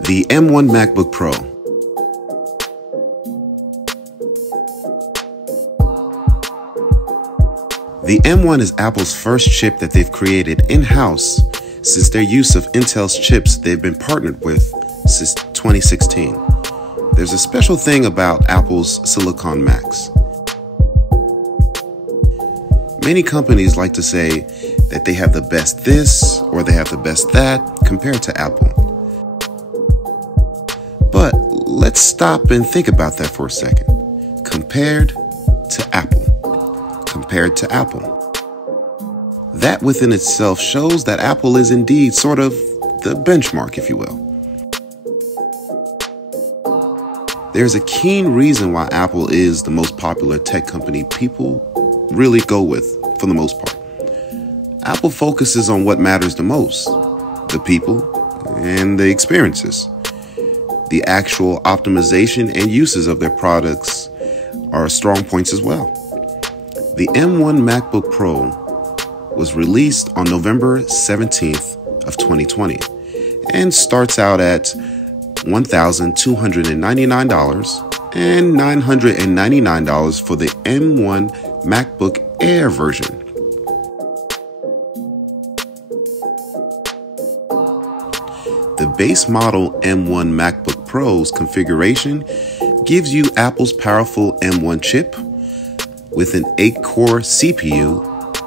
The M1 MacBook Pro. The M1 is Apple's first chip that they've created in-house since their use of Intel's chips they've been partnered with since 2016. There's a special thing about Apple's Silicon Macs. Many companies like to say that they have the best this or they have the best that compared to Apple. But let's stop and think about that for a second. Compared to Apple. Compared to Apple. That within itself shows that Apple is indeed sort of the benchmark, if you will. There's a keen reason why Apple is the most popular tech company people really go with for the most part. Apple focuses on what matters the most, the people and the experiences. The actual optimization and uses of their products are strong points as well. The M1 MacBook Pro was released on November 17th of 2020 and starts out at $1,299 and $999 for the M1 MacBook Air version. The base model M1 MacBook Pro's configuration gives you Apple's powerful M1 chip with an 8-core CPU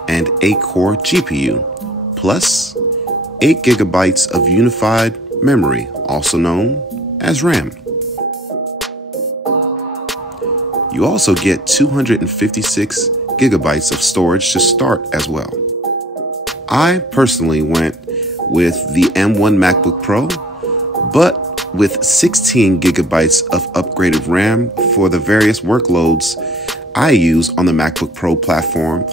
and 8-core GPU, plus 8 gigabytes of unified memory, also known as RAM. You also get 256 gigabytes of storage to start as well. I personally went with the M1 MacBook Pro, but with 16 gigabytes of upgraded RAM for the various workloads I use on the MacBook Pro platform,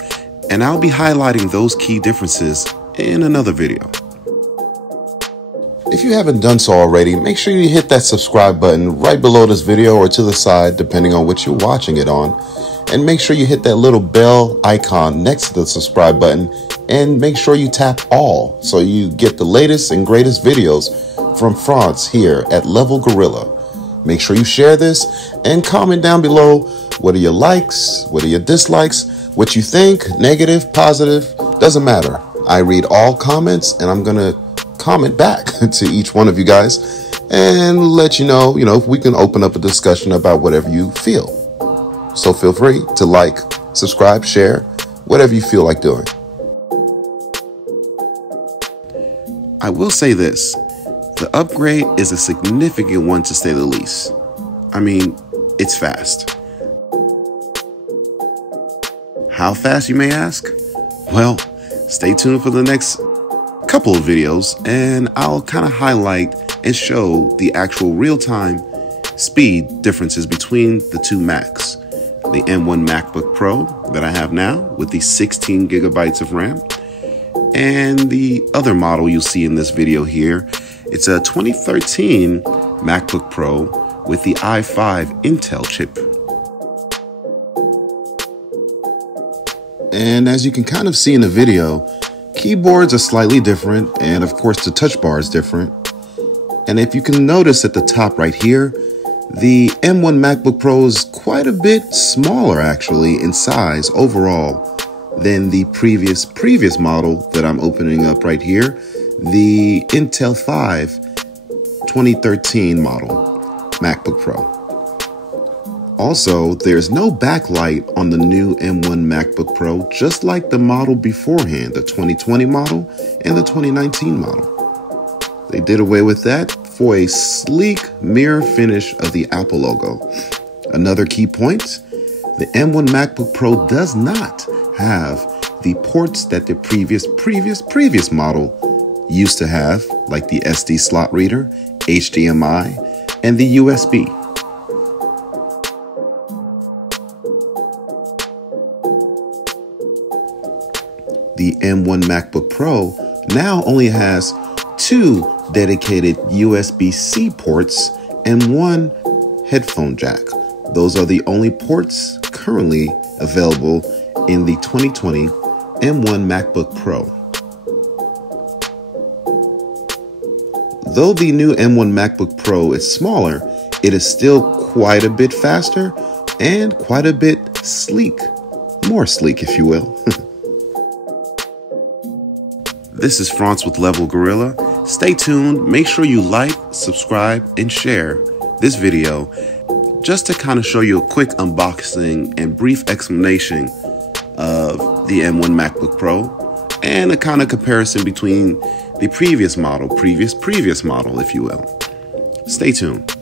and I'll be highlighting those key differences in another video. If you haven't done so already, make sure you hit that subscribe button right below this video or to the side, depending on what you're watching it on. And make sure you hit that little bell icon next to the subscribe button, and make sure you tap all so you get the latest and greatest videos from Frantz here at Level Gorilla. Make sure you share this and comment down below what are your likes, what are your dislikes, what you think, negative, positive, doesn't matter. I read all comments and I'm going to comment back to each one of you guys and let you know, if we can open up a discussion about whatever you feel. So feel free to like, subscribe, share, whatever you feel like doing. I will say this, the upgrade is a significant one to say the least. I mean, it's fast. How fast, you may ask? Well, stay tuned for the next couple of videos and I'll kind of highlight and show the actual real-time speed differences between the two Macs. The M1 MacBook Pro that I have now with the 16 gigabytes of RAM, and the other model you'll see in this video here. It's a 2013 MacBook Pro with the i5 Intel chip. And as you can kind of see in the video, keyboards are slightly different, and of course the touch bar is different. And if you can notice at the top right here, the M1 MacBook Pro is quite a bit smaller actually in size overall than the previous model that I'm opening up right here, the Intel 5 2013 model MacBook Pro. Also, there's no backlight on the new M1 MacBook Pro, just like the model beforehand, the 2020 model and the 2019 model. They did away with that for a sleek mirror finish of the Apple logo. Another key point, the M1 MacBook Pro does not have the ports that the previous model used to have, like the SD slot reader, HDMI, and the USB. The M1 MacBook Pro now only has 2 dedicated USB-C ports M1 headphone jack. Those are the only ports currently available in the 2020 M1 MacBook Pro. Though the new M1 MacBook Pro is smaller, it is still quite a bit faster and quite a bit sleek. More sleek, if you will. This is Frantz with Level Gorilla. Stay tuned. Make sure you like, subscribe, and share this video just to kind of show you a quick unboxing and brief explanation of the M1 MacBook Pro and a kind of comparison between the previous model, previous model, if you will. Stay tuned.